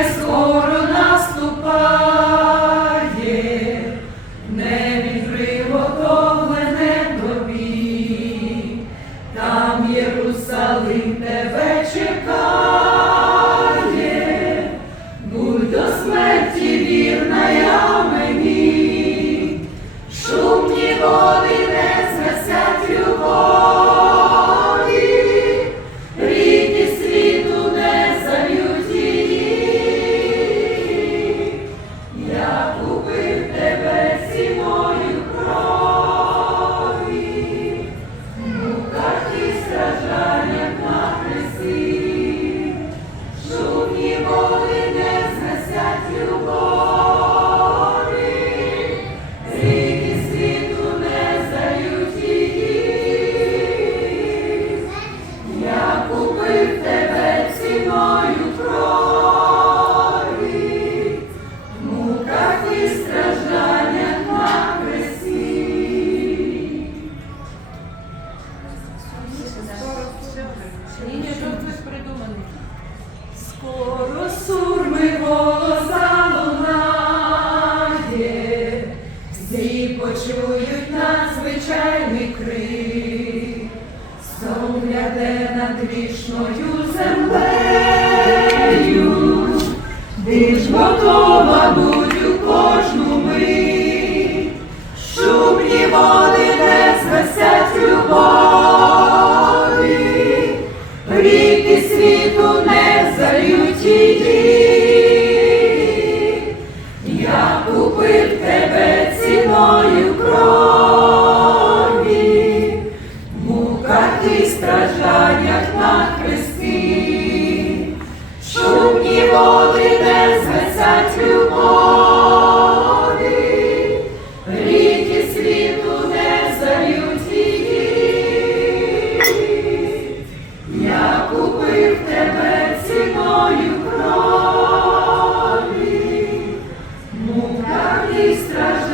Yes, Lord. Ні, що придуманий. Скоро сурми голоса лунає, всі почують надзвичайний крик, Сом гляде над грішною землею. стражданнях на хресті, шумні води не згасять любові, ріки світу не зальють її. Я купив тебе ціною крові, муках і стражданнях